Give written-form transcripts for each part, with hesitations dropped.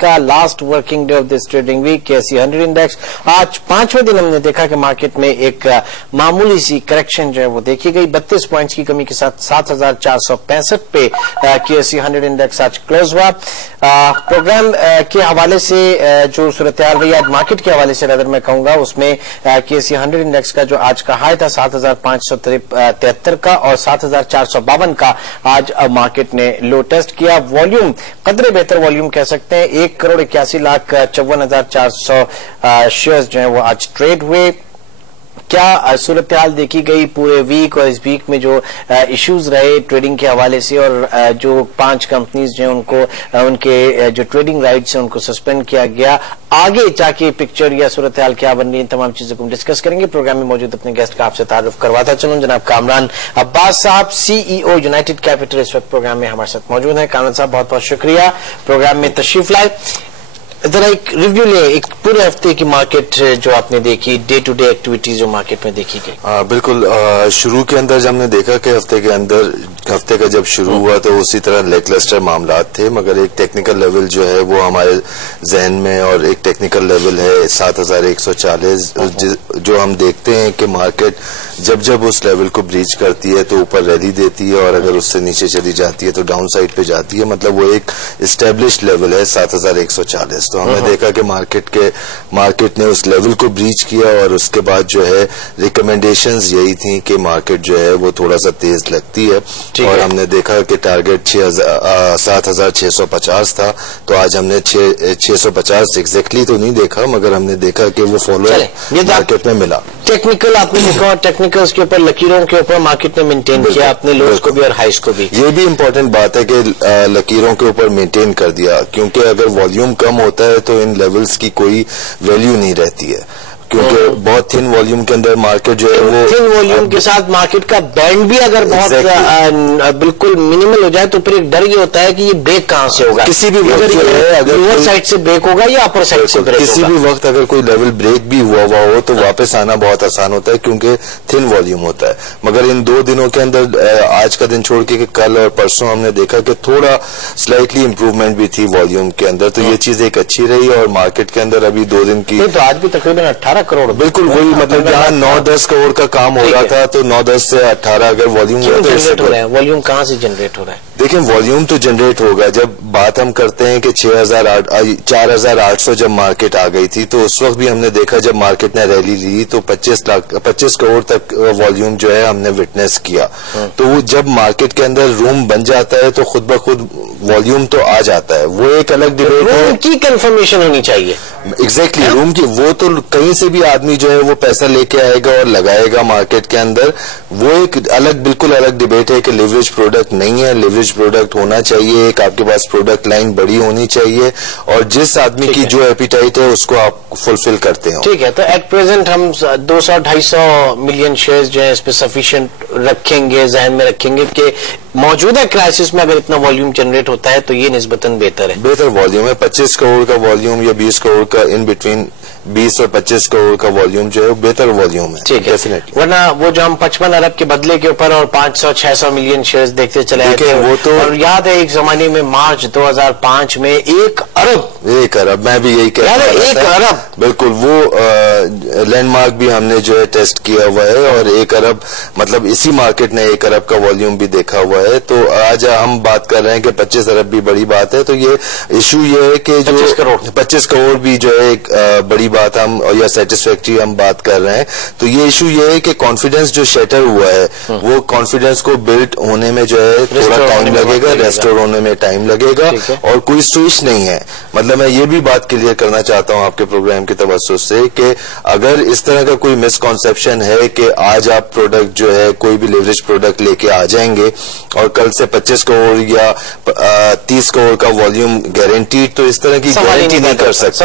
کا last working day of this trading week KSE 100 index آج 5ویں دن ہم نے دیکھا کہ مارکیٹ میں ایک معمولی سی کریکشن جو ہے وہ دیکھی گئی. 32 پوائنٹس کی کمی کے ساتھ 7465 پہ KSE 100 انڈیکس آج کلوز ہوا. پروگرام کے حوالے سے جو صورتحال رہی آج مارکیٹ کے حوالے سے اگر میں کہوں گا اس میں KSE 100 انڈیکس کا جو آج کا ہائی تھا 7573 کا اور 7452 کا آج مارکیٹ نے لو ٹیسٹ کیا. والیوم قدرے بہتر والیوم کہہ سکتے ہیں. 1,81,54,400 شیئرز جو ہیں وہ آج ٹریڈ ہوئے. کیا صورتحال دیکھی گئی پورے ویک اور اس ویک میں جو ایشوز رہے ٹریڈنگ کے حوالے سے اور جو 5 کمپنیز جو ہیں ان کو ان کے جو ٹریڈنگ رائٹس ہیں ان کو سسپینڈ کیا گیا, آگے جا کے پکچر یا صورتحال کیا بن رہی ہے, تمام چیزوں کو ہم ڈسکس کریں گے. پروگرام میں موجود اپنے گیسٹ کا آپ سے تعارف کرواتا چلوں. جناب کامران عباس صاحب CEO یونائٹڈ کیپٹل اس وقت پروگرام میں ہمارے ساتھ موجود ہیں. کامران صاحب بہت بہت شکریہ پروگرام میں تشریف لائے. ذرا ایک ریویو لیں ایک پورے ہفتے کی مارکیٹ جو آپ نے دیکھی, ڈے ٹو ڈے ایکٹیویٹیز جو مارکیٹ میں دیکھی گئی. بالکل. شروع کے اندر جب ہم نے دیکھا کہ ہفتے کا جب شروع ہوا تو اسی طرح لیک لسٹر معاملات تھے, مگر ایک ٹیکنیکل لیول جو ہے وہ ہمارے ذہن میں اور ایک ٹیکنیکل لیول ہے 7140 جو ہم دیکھتے ہیں کہ مارکیٹ جب اس لیول کو بریچ کرتی ہے تو اوپر ریلی دیتی ہے اور اگر اس سے نیچے چلی جاتی ہے تو ڈاؤن سائڈ پہ جاتی ہے. مطلب وہ ایک اسٹیبلشڈ لیول ہے 7140. تو ہم نے دیکھا کہ مارکیٹ نے اس لیول کو بریچ کیا اور اس کے بعد جو ہے ریکمینڈیشنز یہی تھیں کہ مارکیٹ جو ہے وہ تھوڑا سا تیز لگتی ہے اور ہم نے دیکھا کہ ٹارگیٹ 7650 تھا تو آج ہم نے 650 ایگزیکٹلی تو نہیں دیکھا مگر ہم نے دیکھا کہ وہ فالو مارکیٹ میں ملا. ٹیکنیکل آپ نے دیکھا, ٹیکنیکلز کے اوپر لکیروں کے اوپر مارکیٹ نے مینٹین کیا اپنے لوز کو بھی اور ہائیز کو بھی. یہ بھی امپورٹنٹ بات ہے کہ لکیروں کے اوپر مینٹین کر دیا, کیونکہ اگر والیوم کم ہوتا ہے تو ان لیولز کی کوئی ویلیو نہیں رہتی ہے, کیونکہ بہت تھن والیوم کے اندر مارکیٹ جو ہے وہ تھن والیوم کے ساتھ مارکیٹ کا بینڈ بھی اگر بہت بالکل منیمل ہو جائے تو پھر ایک ڈر یہ ہوتا ہے کہ یہ بریک کہاں سے ہوگا, کسی بھی وقت جو ہے اگر لوور سائڈ سے بریک ہوگا یا اپر سائڈ سے بریک ہوگا. کسی بھی وقت اگر کوئی لیول بریک بھی ہوا ہو تو واپس آنا بہت آسان ہوتا ہے کیونکہ تھن والیوم ہوتا ہے. مگر ان 2 دنوں کے اندر آج کا دن چھوڑ کے کل اور پرسوں ہم نے دیکھا کہ تھوڑا سلائٹلی امپروومنٹ بھی تھی والیوم کے اندر, تو یہ چیز ایک اچھی رہی اور مارکیٹ کے اندر ابھی 2 دن کی تو آج بھی تقریباً 18 کروڑ بالکل وہی مطلب جہاں 9-10 کروڑ کا کام ہو رہا تھا تو 9-10 سے 18 اگر والیوم جنریٹ ہو رہا ہے. والیوم کہاں سے جنریٹ ہو رہا ہے؟ دیکھیں والیوم تو جنریٹ ہوگا. جب بات ہم کرتے ہیں کہ 4800 جب مارکیٹ آ گئی تھی تو اس وقت بھی ہم نے دیکھا جب مارکیٹ نے ریلی لی تو 25 کروڑ تک والیوم جو ہے ہم نے وٹنس کیا. تو وہ جب مارکیٹ کے اندر روم بن جاتا ہے تو خود بخود والیوم تو آ جاتا ہے. وہ ایک الگ ڈیبیٹ ہے, روم کی کنفرمیشن ہونی چاہیے. ایگزیکٹلی روم کی وہ تو کہیں سے بھی آدمی جو ہے وہ پیسہ لے کے آئے گا اور لگائے گا مارکیٹ کے اندر. وہ ایک بالکل الگ ڈیبیٹ ہے کہ لیوریج پروڈکٹ نہیں ہے. لیوریج پروڈکٹ ہونا چاہیے, ایک آپ کے پاس پروڈکٹ لائن بڑی ہونی چاہیے اور جس آدمی کی جو ایپیٹائٹ ہے اس کو آپ فلفل کرتے ہیں. ٹھیک ہے, تو ایٹ پریزنٹ ہم 200-250 ملین شیئرز جو ہے اس پہ سفیشینٹ رکھیں گے, ذہن میں رکھیں گے کہ موجودہ کرائسس میں اگر اتنا والیوم جنریٹ ہوتا ہے تو یہ نسبتاً بہتر ہے. بہتر والیوم ہے. 25 کروڑ کا والیوم یا 20 کروڑ کا ان بٹوین 20 اور 25 کروڑ کا والیوم جو ہے بہتر والیوم ہے. ٹھیک ہے, ورنہ وہ جو ہم 55 ارب کے بدلے کے اوپر اور 500-600 ملین شیئرز دیکھتے چلے آئے تھے وہ تو, اور یاد ہے ایک زمانے میں مارچ 2005 میں 1 ارب میں بھی یہی کہہ رہا ہوں 1 ارب بالکل وہ لینڈ مارک بھی ہم نے جو ہے ٹیسٹ کیا ہوا ہے اور 1 ارب مطلب اسی مارکیٹ نے 1 ارب کا والیوم بھی دیکھا ہوا ہے. تو آج ہم بات کر رہے ہیں کہ 25 ارب بھی بڑی بات ہے. تو یہ ایشو یہ ہے کہ جو 25 کروڑ بھی جو ہے ایک بڑی بات ہم یا سیٹسفیکٹری ہم بات کر رہے ہیں. تو یہ ایشو یہ ہے کہ کانفیڈنس جو شیٹر ہوا ہے وہ کانفیڈنس کو بلڈ ہونے میں جو ہے تھوڑا ٹائم لگے گا, ریسٹور ہونے میں ٹائم لگے گا اور کوئی سوئچ نہیں ہے. مطلب میں یہ بھی بات کلیئر کرنا چاہتا ہوں آپ کے پروگرام کے توسط سے کہ اگر اس طرح کا کوئی مسکنسپشن ہے کہ آج آپ پروڈکٹ جو ہے کوئی بھی لیوریج پروڈکٹ لے کے آ جائیں گے اور کل سے 25 کروڑ یا 30 کروڑ کا والیوم گارنٹیڈ, تو اس طرح کی گارنٹی نہیں کر سکتے.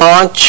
5